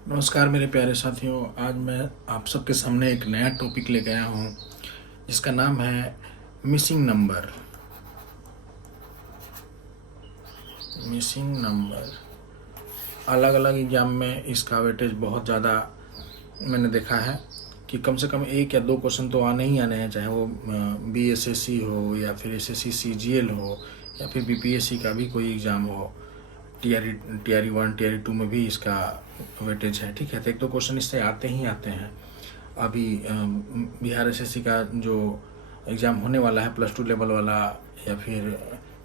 नमस्कार मेरे प्यारे साथियों। आज मैं आप सबके सामने एक नया टॉपिक लेके आया हूँ जिसका नाम है मिसिंग नंबर। मिसिंग नंबर अलग अलग एग्जाम में इसका वेटेज बहुत ज़्यादा मैंने देखा है कि कम से कम एक या दो क्वेश्चन तो आने ही आने हैं, चाहे वो BSSC हो या फिर SSC CGL हो या फिर BPSC का भी कोई एग्ज़ाम हो। TRE 1 TRE 2 में भी इसका वेटेज है। ठीक है, तो एक दो क्वेश्चन इससे आते ही आते हैं। अभी बिहार SSC का जो एग्ज़ाम होने वाला है +2 लेवल वाला या फिर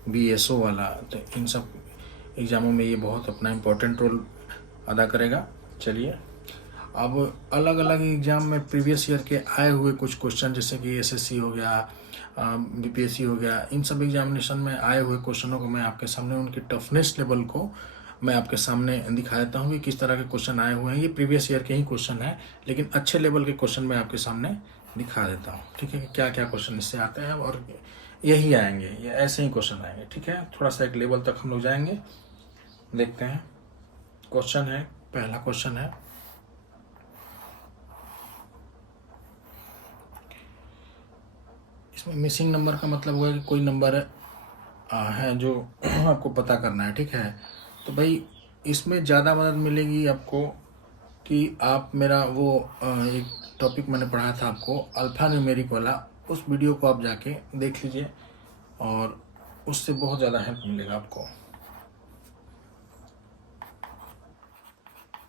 BSO वाला, तो इन सब एग्ज़ामों में ये बहुत अपना इम्पोर्टेंट रोल अदा करेगा। चलिए, अब अलग अलग एग्ज़ाम में प्रीवियस ईयर के आए हुए कुछ क्वेश्चन, जैसे कि SSC हो गया, BPSC हो गया, इन सब एग्जामिनेशन में आए हुए क्वेश्चनों को मैं आपके सामने उनकी टफनेस लेवल को मैं आपके सामने दिखा देता हूँ कि किस तरह के क्वेश्चन आए हुए हैं। ये प्रीवियस ईयर के ही क्वेश्चन है, लेकिन अच्छे लेवल के क्वेश्चन मैं आपके सामने दिखा देता हूँ। ठीक है, कि क्या क्या क्वेश्चन इससे आते हैं और यही आएंगे, ये ऐसे ही क्वेश्चन आएंगे। ठीक है, थोड़ा सा एक लेवल तक हम लोग जाएंगे, देखते हैं। क्वेश्चन है, पहला क्वेश्चन है, इसमें मिसिंग नंबर का मतलब हुआ कि कोई नंबर है जो आपको पता करना है। ठीक है, तो भाई इसमें ज़्यादा मदद मिलेगी आपको कि आप मेरा वो एक टॉपिक मैंने पढ़ाया था आपको अल्फ़ा न्यूमेरिक वाला, उस वीडियो को आप जाके देख लीजिए और उससे बहुत ज़्यादा हेल्प मिलेगा आपको।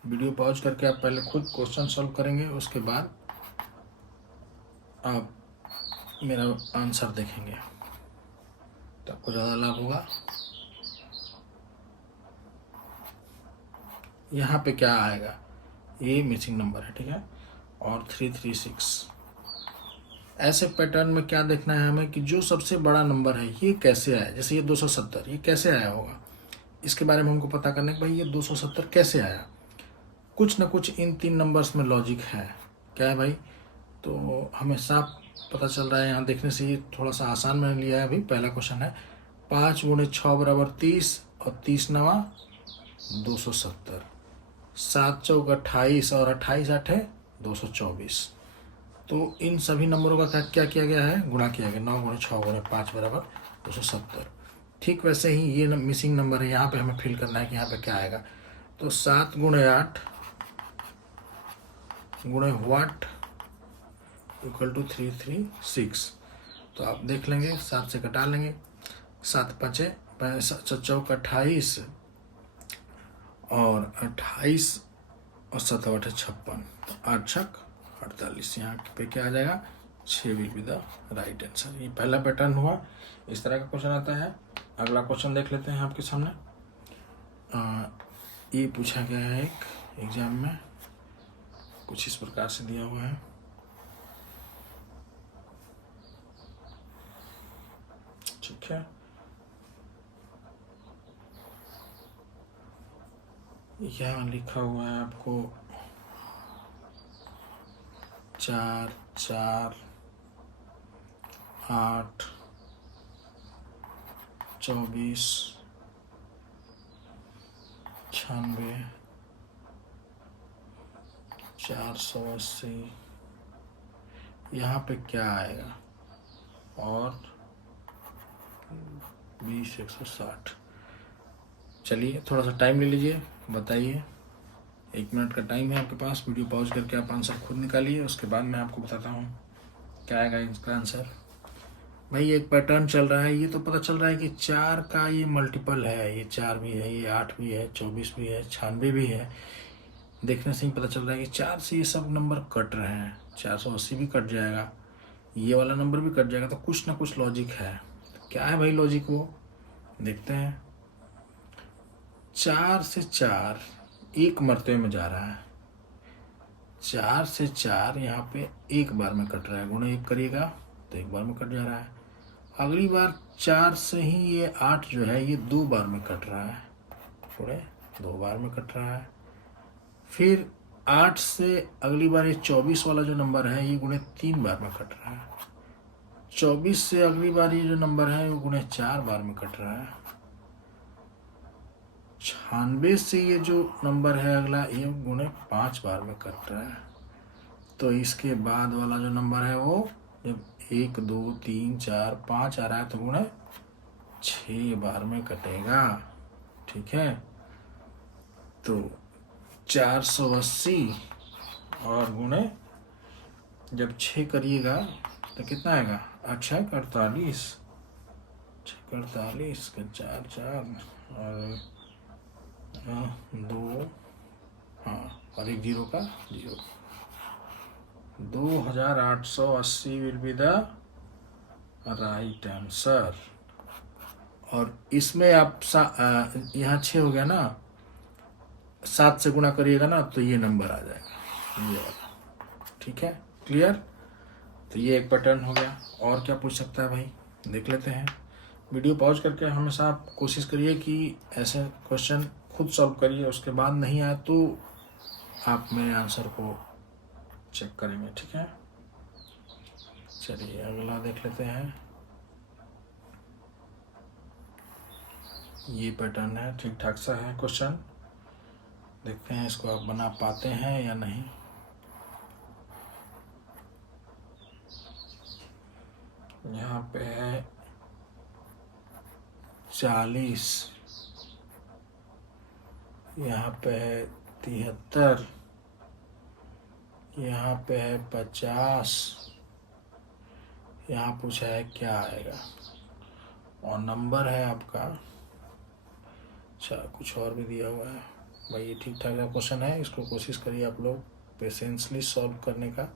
वीडियो पॉज करके आप पहले खुद क्वेश्चन सॉल्व करेंगे, उसके बाद आप मेरा आंसर देखेंगे तो आपको ज़्यादा लाभ होगा। यहाँ पे क्या आएगा, ये मिसिंग नंबर है। ठीक है, और 336 ऐसे पैटर्न में क्या देखना है हमें कि जो सबसे बड़ा नंबर है ये कैसे आया। जैसे ये 270, ये कैसे आया होगा, इसके बारे में हमको पता करना है कि भाई ये 270 कैसे आया। कुछ ना कुछ इन तीन नंबर्स में लॉजिक है। क्या है भाई, तो हमें साफ पता चल रहा है यहाँ देखने से। ये थोड़ा सा आसान मैंने लिया है। अभी पहला क्वेश्चन है 5 × 6 = 30 और 30 9 270, 7 चौक 28 और 28 8 224। तो इन सभी नंबरों का क्या किया गया है, गुणा किया गया। 9 × 6 × 5 = 270। ठीक वैसे ही ये मिसिंग नंबर है, यहाँ पे हमें फिल करना है कि यहाँ पे क्या आएगा। तो 7 × 8 × व्हाट = 336। तो आप देख लेंगे, 7 से घटा लेंगे, 7 5 चौक 28 और 28 और 7 8 56, तो 8 छक 48। यहाँ पे क्या आ जाएगा, 6 will be the right answer. ये पहला पैटर्न हुआ, इस तरह का क्वेश्चन आता है। अगला क्वेश्चन देख लेते हैं आपके सामने। ये पूछा गया है एक एग्जाम में, कुछ इस प्रकार से दिया हुआ है। ठीक है, यहाँ लिखा हुआ है आपको 4 4 8 24 96 480। यहाँ पे क्या आएगा, और 20 160। चलिए थोड़ा सा टाइम ले लीजिए, बताइए। 1 मिनट का टाइम है आपके पास। वीडियो पॉज करके आप आंसर खुद निकालिए, उसके बाद मैं आपको बताता हूँ क्या आएगा इसका आंसर। भाई एक पैटर्न चल रहा है, ये तो पता चल रहा है कि 4 का ये मल्टीपल है। ये 4 भी है, ये 8 भी है, 24 भी है, 96 भी है। देखने से ही पता चल रहा है कि 4 से ये सब नंबर कट रहे हैं। 480 भी कट जाएगा, ये वाला नंबर भी कट जाएगा। तो कुछ ना कुछ लॉजिक है। तो क्या है भाई लॉजिक, वो देखते हैं। 4 से 4 एक मरतबे में जा रहा है। 4 से 4 यहाँ पे एक बार में कट रहा है। गुणा 1 करिएगा तो एक बार में कट जा रहा है। अगली बार 4 से ही ये 8 जो है ये 2 बार में कट रहा है, थोड़े 2 बार में कट रहा है। फिर 8 से अगली बार ये 24 वाला जो नंबर है ये गुणे 3 बार में कट रहा है। 24 से अगली बार ये जो नंबर है वो गुणे 4 बार में कट रहा है। 96 से ये जो नंबर है अगला, ये गुणे 5 बार में कट रहा है, तो इसके बाद वाला जो नंबर है वो जब 1 2 3 4 5 आ रहा है तो गुणे 6 बार में कटेगा। ठीक है, तो 480 और गुणे जब 6 करिएगा तो कितना आएगा, 8 48, 48 का 4 4 और 2, हाँ, और एक 0 का 0, 2880 will be the right answer. और इसमें आप यहाँ 6 हो गया ना, 7 से गुणा करिएगा ना तो ये नंबर आ जाएगा, ये वाला। ठीक है, क्लियर। तो ये एक पैटर्न हो गया। और क्या पूछ सकता है भाई, देख लेते हैं। वीडियो पॉज करके हमेशा आप कोशिश करिए कि ऐसे क्वेश्चन खुद सॉल्व करिए, उसके बाद नहीं आए तो आप मेरे आंसर को चेक करेंगे। ठीक है, चलिए अगला देख लेते हैं। ये पैटर्न है, ठीक ठाक सा है क्वेश्चन, देखते हैं इसको आप बना पाते हैं या नहीं। यहाँ पे है 40, यहाँ पे है 73, यहाँ पे है 50, यहाँ पूछा है क्या आएगा, और नंबर है आपका, अच्छा कुछ और भी दिया हुआ है भाई। ये ठीक ठाक क्वेश्चन है, इसको कोशिश करिए आप लोग पेशेंसली सॉल्व करने का।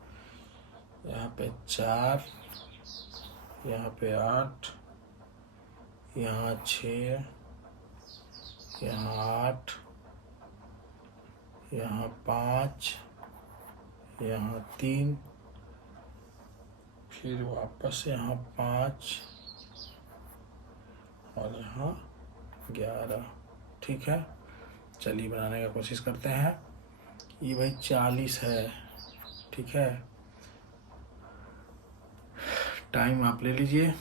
यहाँ पे 4, यहाँ पे 8, यहाँ 6, यहाँ 8, यहाँ 5, यहाँ 3, फिर वापस यहाँ 5 और यहाँ 11। ठीक है, चलिए बनाने का कोशिश करते हैं। ये भाई 40 है। ठीक है, टाइम आप ले लीजिए,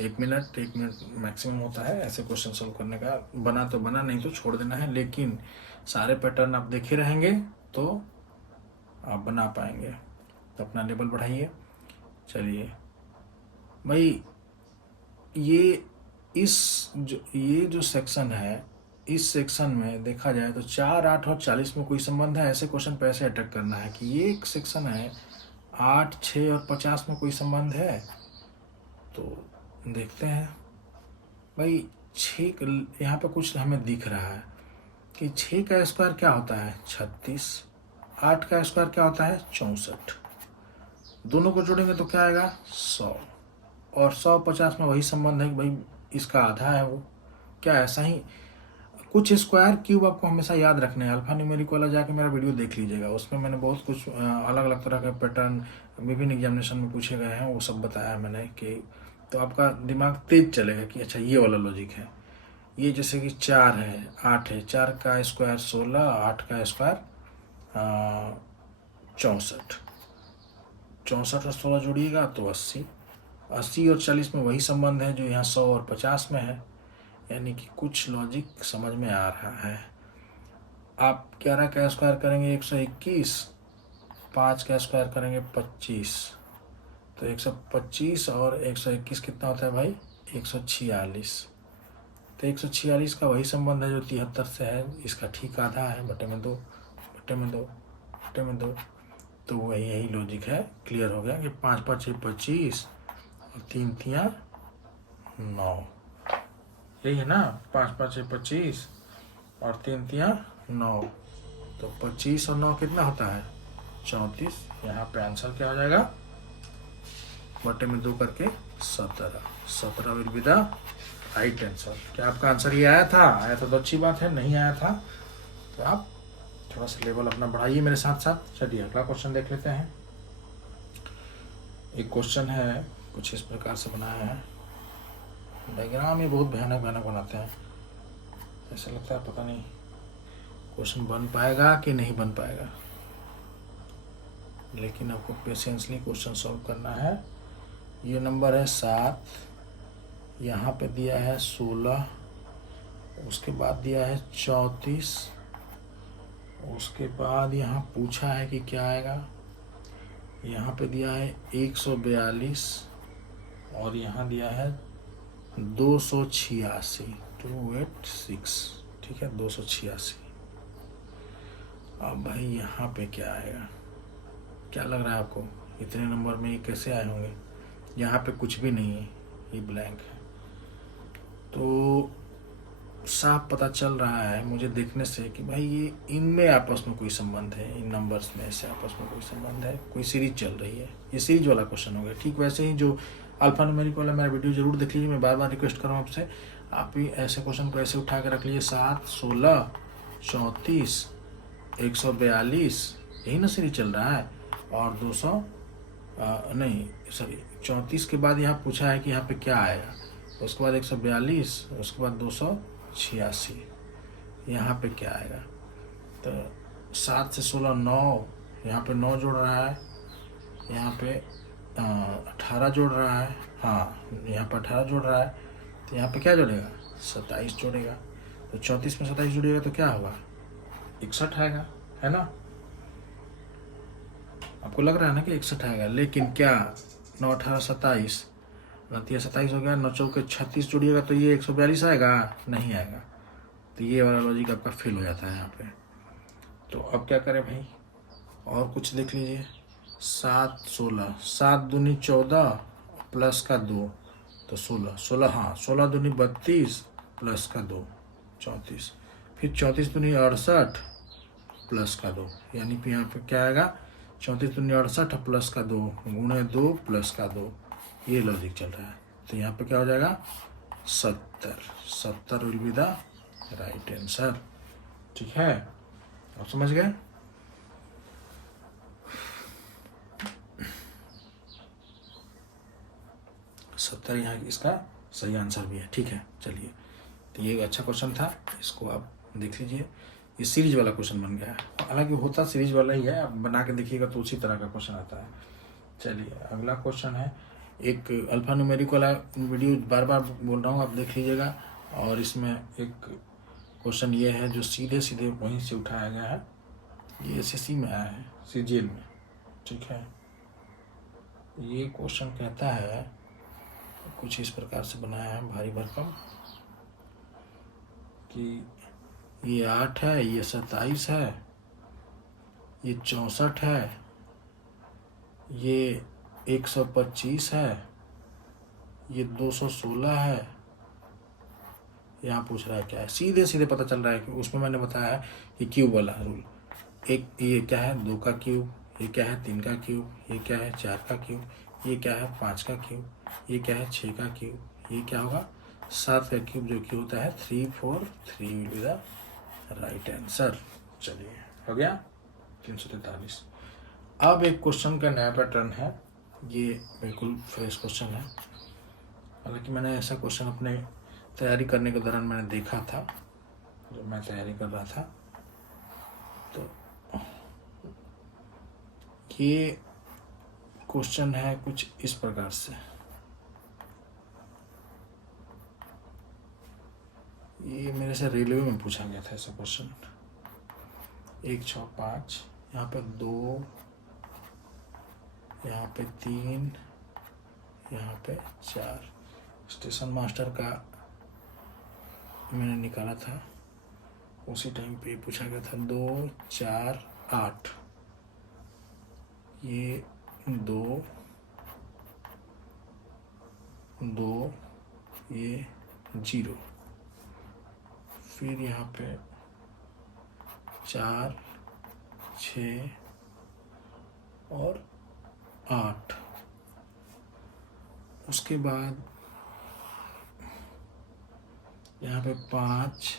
1 मिनट मैक्सिमम होता है ऐसे क्वेश्चन सोल्व करने का। बना तो बना, नहीं तो छोड़ देना है, लेकिन सारे पैटर्न आप देखे रहेंगे तो आप बना पाएंगे। तो अपना लेवल बढ़ाइए। चलिए भाई, ये जो सेक्शन है, इस सेक्शन में देखा जाए तो 4, 8 और 40 में कोई संबंध है, ऐसे क्वेश्चन पे ऐसे अटैक करना है कि ये एक सेक्शन है 8, 6 और 50 में कोई संबंध है। तो देखते हैं भाई। 6 यहाँ पे कुछ हमें दिख रहा है कि 6 का स्क्वायर क्या होता है 36, 8 का स्क्वायर क्या होता है 64, दोनों को जोड़ेंगे तो क्या आएगा 100, और 100 50 में वही संबंध है कि भाई इसका आधा है वो। क्या ऐसा ही कुछ स्क्वायर क्यूब आपको हमेशा याद रखना है। अल्फा न्यूमेरिक वाला जाके मेरा वीडियो देख लीजिएगा, उसमें मैंने बहुत कुछ अलग अलग तरह के पैटर्न विभिन्न एग्जामिनेशन में पूछे गए हैं, वो सब बताया मैंने कि तो आपका दिमाग तेज चलेगा कि अच्छा ये वाला लॉजिक है। ये जैसे कि 4 है 8 है, 4 का स्क्वायर 16, 8 का स्क्वायर 64, 64 और 16 जोड़िएगा तो 80, 80 और 40 में वही संबंध है जो यहाँ 100 और 50 में है, यानी कि कुछ लॉजिक समझ में आ रहा है। आप 11 का स्क्वायर करेंगे 121, 5 का स्क्वायर करेंगे 25, तो 125 और 121 कितना होता है भाई 146। तो 146 का वही संबंध है जो 73 से है, इसका ठीक आधा है, बटे में 2, बटे में 2, बटे में 2। तो वही यही लॉजिक है। क्लियर हो गया कि 5 5 6 25 और 3 3 9, यही है ना, 5 5 6 25 और 3 3 9, तो 25 और 9 कितना होता है 34। यहाँ पे आंसर क्या हो जाएगा, बटे में 2 करके 17 will be the right answer. क्या आपका आंसर ये आया था तो अच्छी बात है, नहीं आया था तो आप थोड़ा सा लेवल अपना बढ़ाइए मेरे साथ साथ। चलिए अगला क्वेश्चन देख लेते हैं। एक क्वेश्चन है कुछ इस प्रकार से बनाया है, डायग्राम ये बहुत भयानक बनाते हैं, ऐसा लगता है पता नहीं क्वेश्चन बन पाएगा कि नहीं बन पाएगा, लेकिन आपको पेशेंसली क्वेश्चन सॉल्व करना है। ये नंबर है 7, यहाँ पे दिया है 16, उसके बाद दिया है 34, उसके बाद यहाँ पूछा है कि क्या आएगा, यहाँ पे दिया है 142 और यहाँ दिया है 286, 286, ठीक है 286। अब भाई यहाँ पे क्या आएगा, क्या लग रहा है आपको इतने नंबर में ये कैसे आए होंगे? यहाँ पे कुछ भी नहीं है, ये ब्लैंक है। तो साफ पता चल रहा है मुझे देखने से कि भाई ये इनमें आपस में कोई संबंध है, इन नंबर्स में से आपस में कोई संबंध है, कोई सीरीज चल रही है। ये सीरीज वाला क्वेश्चन हो गया। ठीक वैसे ही जो अल्फा न्यूमेरिक वाला मेरा वीडियो जरूर देख लीजिए। मैं बार बार रिक्वेस्ट कर रहा हूँ आपसे, आप भी ऐसे क्वेश्चन को ऐसे उठा के रख लीजिए। 7, 16, 34, 142, यही ना सीरीज चल रहा है। और 200 नहीं सॉरी 34 के बाद यहाँ पूछा है कि यहाँ पे क्या आएगा, उसके बाद 142, उसके बाद 286, यहाँ पे क्या आएगा? तो 7 से 16 9, यहाँ पे 9 जोड़ रहा है, यहाँ पे 18 जोड़ रहा है, हाँ यहाँ पे 18 जोड़ रहा है, तो यहाँ पे क्या जोड़ेगा? 27 जोड़ेगा। तो 34 में 27 जोड़ेगा तो क्या होगा? 61 आएगा, है ना? आपको लग रहा है ना कि 61 आएगा, लेकिन क्या 9, 18, 27, 27 हो गया, 9 चौके 36 जोड़िएगा तो ये 142 आएगा? नहीं आएगा। तो ये वाला लॉजिक आपका फेल हो जाता है यहाँ पे। तो अब क्या करें भाई, और कुछ देख लीजिए। 7, 16, 7 दूनी 14 प्लस का 2 तो 16, 16 हाँ 16 दूनी 32 प्लस का 2 34, फिर 34 दूनी 68 प्लस का 2, यानी कि यहाँ पे क्या आएगा? 34 दूनी 68 प्लस का 2 गुणे 2 प्लस का 2, ये लॉजिक चल रहा है। तो यहाँ पे क्या हो जाएगा? 70 will be the right answer. ठीक है, आप समझ गए? सत्तर यहाँ इसका सही आंसर भी है। ठीक है, चलिए, तो ये अच्छा क्वेश्चन था, इसको आप देख लीजिए। ये सीरीज वाला क्वेश्चन बन गया है, हालांकि होता सीरीज वाला ही है, आप बना के देखिएगा तो उसी तरह का क्वेश्चन आता है। चलिए, अगला क्वेश्चन है एक अल्फा न्यूमेरिक वाला वीडियो, बार बार बोल रहा हूँ, आप देख लीजिएगा। और इसमें एक क्वेश्चन ये है जो सीधे सीधे वहीं से उठाया गया है, ये SSC में आया है, CGL में। ठीक है, ये क्वेश्चन कहता है कुछ इस प्रकार से बनाया है भारी भरकम कि ये 8 है, ये 27 है, ये 64 है, ये 125 है, ये 216 है। यहाँ पूछ रहा है क्या है, सीधे सीधे पता चल रहा है कि उसमें मैंने बताया है कि क्यूब वाला रूल। एक ये क्या है? 2 का क्यूब, ये क्या है? 3 का क्यूब, ये क्या है? 4 का क्यूब, ये क्या है? 5 का क्यूब, ये क्या है? 6 का क्यूब, ये क्या होगा? 7 का क्यूब, जो कि होता है 3, 4, 3 will be the right answer. चलिए, हो गया 343। अब एक क्वेश्चन का नया पैटर्न है, ये बिल्कुल फ्रेश क्वेश्चन है। हालांकि मैंने ऐसा क्वेश्चन अपने तैयारी करने के दौरान मैंने देखा था, जब मैं तैयारी कर रहा था। तो ये क्वेश्चन है कुछ इस प्रकार से, ये मेरे से रेलवे में पूछा गया था ऐसा क्वेश्चन। 1, 6, 5, यहाँ पे 2, यहाँ पे 3, यहाँ पे 4। स्टेशन मास्टर का मैंने निकाला था, उसी टाइम पे पूछा गया था। 2, 4, 8, ये 2, 2, ये 0, फिर यहाँ पे 4, 6 और 8। उसके बाद यहाँ पे 5,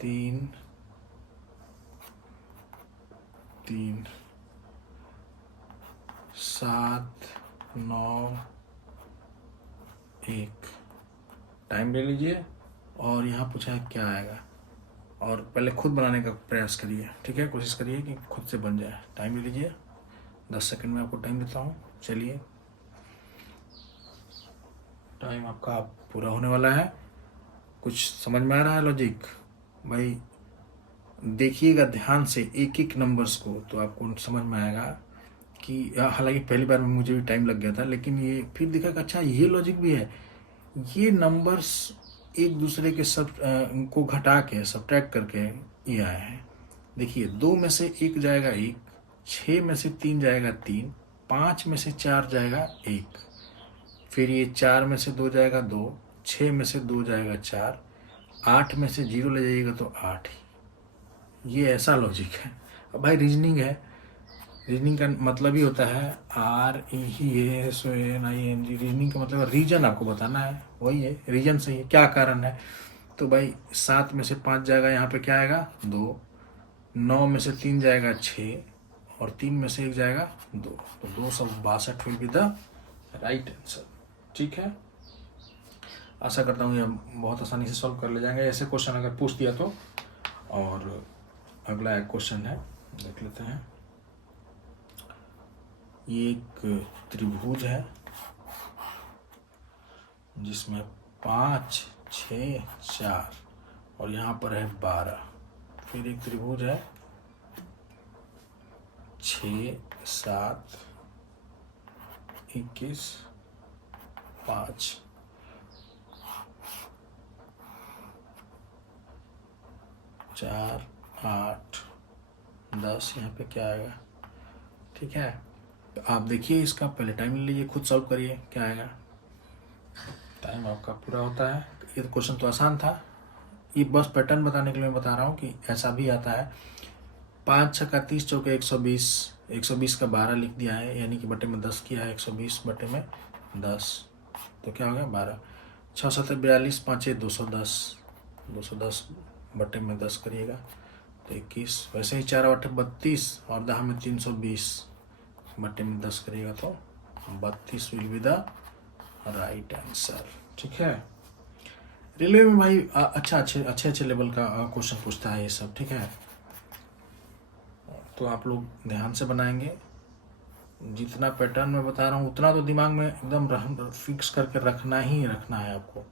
3, 3, 7, 9, 1। टाइम ले लीजिए और यहाँ पूछा है क्या आएगा, और पहले खुद बनाने का प्रयास करिए। ठीक है, कोशिश करिए कि खुद से बन जाए। टाइम ले लीजिए, 10 सेकंड में आपको टाइम देता हूँ। चलिए, टाइम आपका पूरा होने वाला है। कुछ समझ में आ रहा है लॉजिक भाई? देखिएगा ध्यान से एक एक नंबर्स को, तो आपको समझ में आएगा कि हालांकि पहली बार में मुझे भी टाइम लग गया था, लेकिन ये फिर दिखा कि अच्छा ये लॉजिक भी है। ये नंबर्स एक दूसरे के सब को घटा के सब्ट्रैक्ट करके ये आए हैं। देखिए 2 में से 1 जाएगा 1, 6 में से 3 जाएगा 3, 5 में से 4 जाएगा 1, फिर ये 4 में से 2 जाएगा 2, 6 में से 2 जाएगा 4, 8 में से 0 ले जाइएगा तो 8 ही। ये ऐसा लॉजिक है। अब भाई रीजनिंग है, रीजनिंग का मतलब ही होता है RESONING। रीजनिंग का मतलब रीजन आपको बताना है, वही है रीजन। सही है, क्या कारण है? तो भाई 7 में से 5 जाएगा, यहाँ पे क्या आएगा 2, 9 में से 3 जाएगा 6, और 3 में से 1 जाएगा 2, तो 2 सब 62 will be the right answer. ठीक है, आशा करता हूँ ये बहुत आसानी से सॉल्व कर ले जाएंगे ऐसे क्वेश्चन अगर पूछ दिया तो। और अगला एक क्वेश्चन है, देख लेते हैं। ये एक त्रिभुज है जिसमें 5, 6, 4 और यहाँ पर है 12। फिर एक त्रिभुज है 6, 7, 21, 5, 4, 8, 10। यहाँ पे क्या आएगा? ठीक है, तो आप देखिए इसका पहले टाइम ले लीजिए, खुद सॉल्व करिए क्या आएगा। टाइम आपका पूरा होता है। ये तो क्वेश्चन तो आसान था, ये बस पैटर्न बताने के लिए मैं बता रहा हूँ कि ऐसा भी आता है। 5 छक्का 30 चौके 120, 120 का 12 लिख दिया है, यानी कि बटे में 10 किया है, 120 बटे में 10, तो क्या हो गया 12। 6 7 42, 5 210, 210 बटे में 10 करिएगा तो 21। वैसे ही 4 8 32 और 10 में 320 बटे में 10 करिएगा तो 32 will be the right answer. ठीक है, रेलवे में भाई अच्छे लेवल का क्वेश्चन पूछता है ये सब। ठीक है, तो आप लोग ध्यान से बनाएंगे। जितना पैटर्न में बता रहा हूँ उतना तो दिमाग में एकदम फिक्स करके रखना ही रखना है आपको।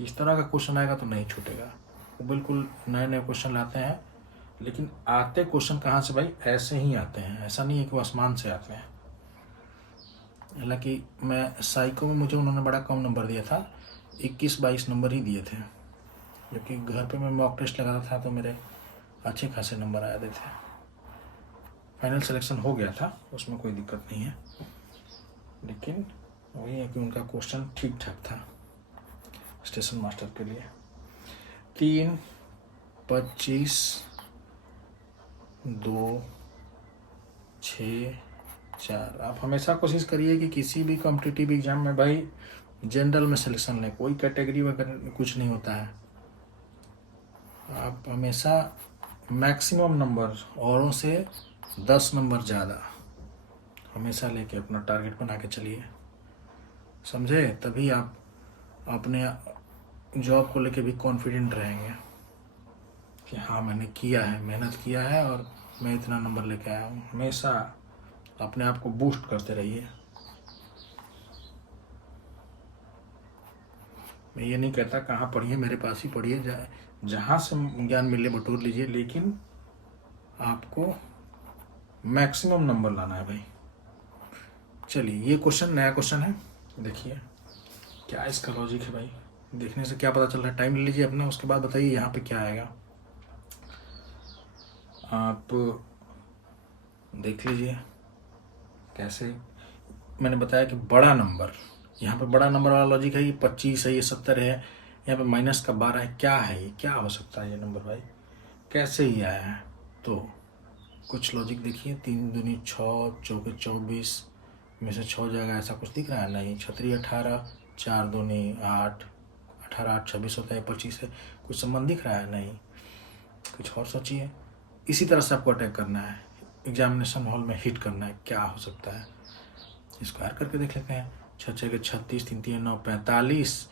इस तरह का क्वेश्चन आएगा तो नहीं छूटेगा। वो बिल्कुल नए नए क्वेश्चन लाते हैं, लेकिन आते क्वेश्चन कहाँ से भाई? ऐसे ही आते हैं, ऐसा नहीं है कि वो आसमान से आते हैं। हालांकि मैं साइको में मुझे उन्होंने बड़ा कम नंबर दिया था, 21-22 नंबर ही दिए थे, जबकि घर पे मैं मॉक टेस्ट लगाता था तो मेरे अच्छे खासे नंबर आ जाते थे। फाइनल सिलेक्शन हो गया था, उसमें कोई दिक्कत नहीं है, लेकिन वही है कि उनका क्वेश्चन ठीक ठाक था स्टेशन मास्टर के लिए। 3, 25, 2, 6, 4। आप हमेशा कोशिश करिए कि किसी भी कॉम्पिटिटिव एग्जाम में भाई जनरल में सिलेक्शन लें, कोई कैटेगरी वगैरह कुछ नहीं होता है। आप हमेशा मैक्सिमम नंबर, औरों से 10 नंबर ज़्यादा हमेशा लेके अपना टारगेट बना के चलिए, समझे? तभी आप अपने जॉब को लेके भी कॉन्फिडेंट रहेंगे कि हाँ मैंने किया है, मेहनत किया है और मैं इतना नंबर लेके आया हूँ। हमेशा अपने आप को बूस्ट करते रहिए। मैं ये नहीं कहता कहाँ पढ़िए, मेरे पास ही पढ़िए, जहाँ से ज्ञान मिले बटोर लीजिए, लेकिन आपको मैक्सिमम नंबर लाना है भाई। चलिए, ये क्वेश्चन नया क्वेश्चन है, देखिए क्या इसका लॉजिक है भाई। देखने से क्या पता चल रहा है? टाइम ले लीजिए अपना, उसके बाद बताइए यहाँ पे क्या आएगा। आप देख लीजिए कैसे मैंने बताया कि बड़ा नंबर, यहाँ पे बड़ा नंबर वाला लॉजिक है। ये 25 है, ये 70 है, यहाँ पे माइनस का 12 है। क्या है ये? क्या हो सकता है ये नंबर भाई? कैसे ही आया है? तो कुछ लॉजिक देखिए। 3 दूनी 6, चौके 24 में से 6 जाएगा, ऐसा कुछ दिख रहा है? नहीं। 6 18, 4 दूनी 8, 18 8 26 होता है, 25 है। कुछ संबंध दिख रहा है? नहीं। कुछ और सोचिए। इसी तरह से आपको अटैक करना है, एग्जामिनेशन हॉल में हिट करना है। क्या हो सकता है? स्क्वायर करके देख लेते हैं। 6 6 के 36, 3 3 9 45,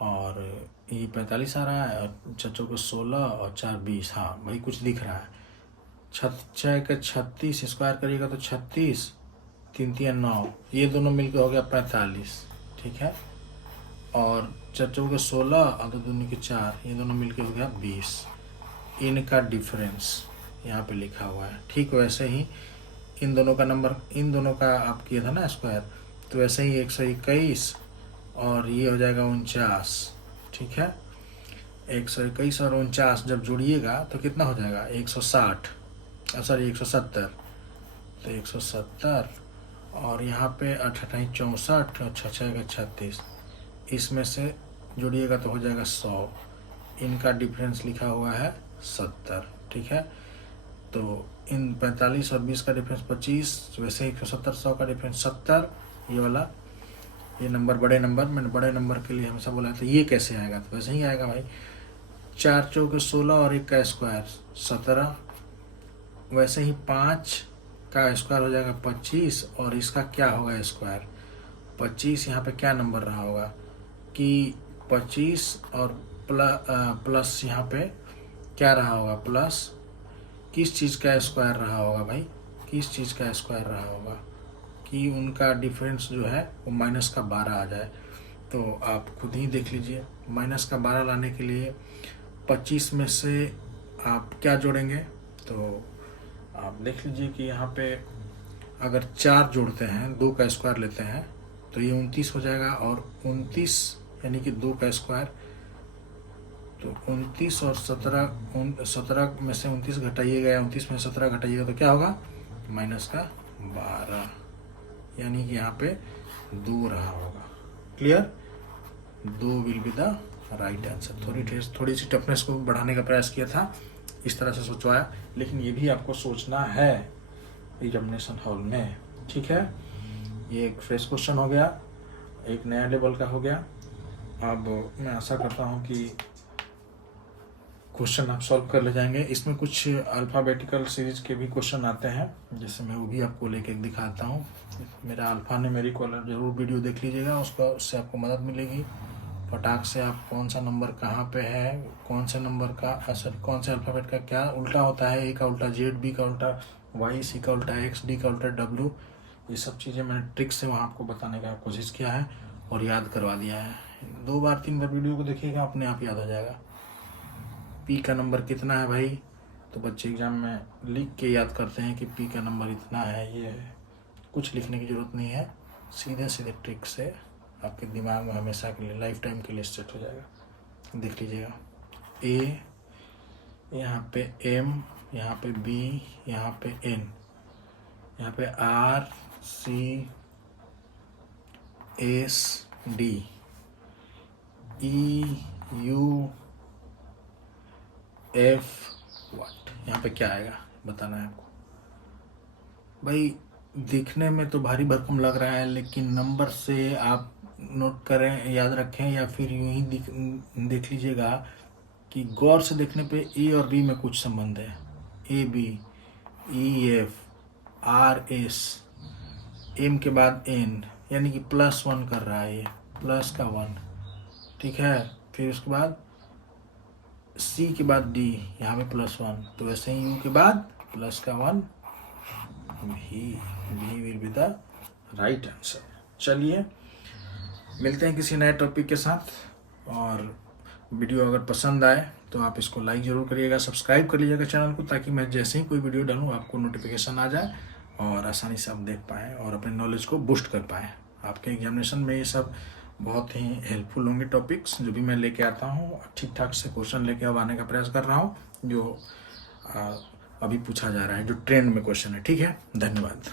और ये 45 आ रहा है, और 6 को 16 और 4 20। हाँ भाई कुछ दिख रहा है। 6 के 36 स्क्वायर करिएगा तो 36, 3 3 9, ये दोनों मिलकर हो गया 45। ठीक है, और 4 चौके 16 और 2 दूनी के 4, ये दोनों मिलके हो गया 20। इनका डिफरेंस यहाँ पे लिखा हुआ है। ठीक वैसे ही इन दोनों का नंबर, इन दोनों का आप किया था ना स्क्वायर, तो वैसे ही 121 और ये हो जाएगा 49। ठीक है, 121 और 49 जब जोड़िएगा तो कितना हो जाएगा 160, सॉरी 170। तो 170 और यहाँ पे 28 64 और 6 36, इसमें से जोड़िएगा तो हो जाएगा 100। इनका डिफरेंस लिखा हुआ है 70। ठीक है, तो इन 45 और 20 का डिफरेंस 25, वैसे ही 170 100 का डिफरेंस 70। ये वाला, ये नंबर बड़े नंबर, मैंने बड़े नंबर के लिए हमेशा बोला था ये कैसे आएगा, तो वैसे ही आएगा भाई। 4 चौके 16 और 1 का स्क्वायर 17, वैसे ही 5 का स्क्वायर हो जाएगा 25 और इसका क्या होगा स्क्वायर 25। यहाँ पे क्या नंबर रहा होगा कि 25 और प्लस यहाँ पे क्या रहा होगा, प्लस किस चीज़ का स्क्वायर रहा होगा भाई, किस चीज़ का स्क्वायर रहा होगा कि उनका डिफरेंस जो है वो माइनस का 12 आ जाए। तो आप खुद ही देख लीजिए, माइनस का 12 लाने के लिए 25 में से आप क्या जोड़ेंगे, तो आप देख लीजिए कि यहाँ पे अगर 4 जोड़ते हैं, 2 का स्क्वायर लेते हैं तो ये 29 हो जाएगा, और 29 यानी कि 2 का स्क्वायर, तो 29 और 17 में से 29 घटाइएगा या 29 में 17 घटाइएगा तो क्या होगा माइनस का 12, यानी कि यहाँ पे 2 रहा होगा। Clear, 2 will be the right answer. थोड़ी सी टफनेस को बढ़ाने का प्रयास किया था, इस तरह से सोचवाया, लेकिन ये भी आपको सोचना है एग्जामिनेशन हॉल में। ठीक है, ये एक फ्रेश क्वेश्चन हो गया, एक नया लेवल का हो गया। अब मैं आशा करता हूँ कि क्वेश्चन आप सॉल्व कर ले जाएंगे। इसमें कुछ अल्फ़ाबेटिकल सीरीज के भी क्वेश्चन आते हैं, जैसे मैं वो भी आपको लेके दिखाता हूँ। मेरा अल्फ़ा न्यूमेरिक कॉलर जरूर वीडियो देख लीजिएगा, उससे आपको मदद मिलेगी। फटाक से आप कौन सा नंबर कहाँ पे है, कौन से नंबर का सॉरी कौन से अल्फ़ाबेट का क्या उल्टा होता है, ए का उल्टा जेड, बी का उल्टा वाई, सी का उल्टा एक्स, डी का उल्टा डब्ल्यू, ये सब चीज़ें मैंने ट्रिक से वहाँ आपको बताने का कोशिश किया है और याद करवा दिया है। 2 बार 3 बार वीडियो को देखिएगा, अपने आप याद हो जाएगा। पी का नंबर कितना है भाई, तो बच्चे एग्जाम में लिख के याद करते हैं कि पी का नंबर इतना है, ये है। कुछ लिखने की ज़रूरत नहीं है, सीधे सीधे ट्रिक से आपके दिमाग में हमेशा के लिए, लाइफ टाइम के लिए सेट हो जाएगा। देख लीजिएगा, ए, यहाँ पे एम, यहाँ पे बी, यहाँ पे एन, यहाँ पे R, C, S, D, E, U, F, what. यहाँ पे क्या आएगा बताना है आपको भाई। दिखने में तो भारी भरकम लग रहा है, लेकिन नंबर से आप नोट करें, याद रखें, या फिर यूं ही देख लीजिएगा कि गौर से देखने पे ए और बी में कुछ संबंध है। A B, E F, R S, M के बाद एन, यानी कि +1 कर रहा है, ये प्लस का 1। ठीक है, फिर उसके बाद सी के बाद डी, यहाँ पे +1, तो वैसे ही यू के बाद प्लस का 1, B will be the right answer. चलिए मिलते हैं किसी नए टॉपिक के साथ, और वीडियो अगर पसंद आए तो आप इसको लाइक ज़रूर करिएगा, सब्सक्राइब कर लीजिएगा चैनल को, ताकि मैं जैसे ही कोई वीडियो डालूँ आपको नोटिफिकेशन आ जाए और आसानी से आप देख पाएँ और अपने नॉलेज को बूस्ट कर पाएँ। आपके एग्जामिनेशन में ये सब बहुत ही हेल्पफुल होंगे टॉपिक्स जो भी मैं लेके आता हूँ। ठीक ठाक से क्वेश्चन लेके अब आने का प्रयास कर रहा हूँ, जो अभी पूछा जा रहा है, जो ट्रेंड में क्वेश्चन है। ठीक है, धन्यवाद।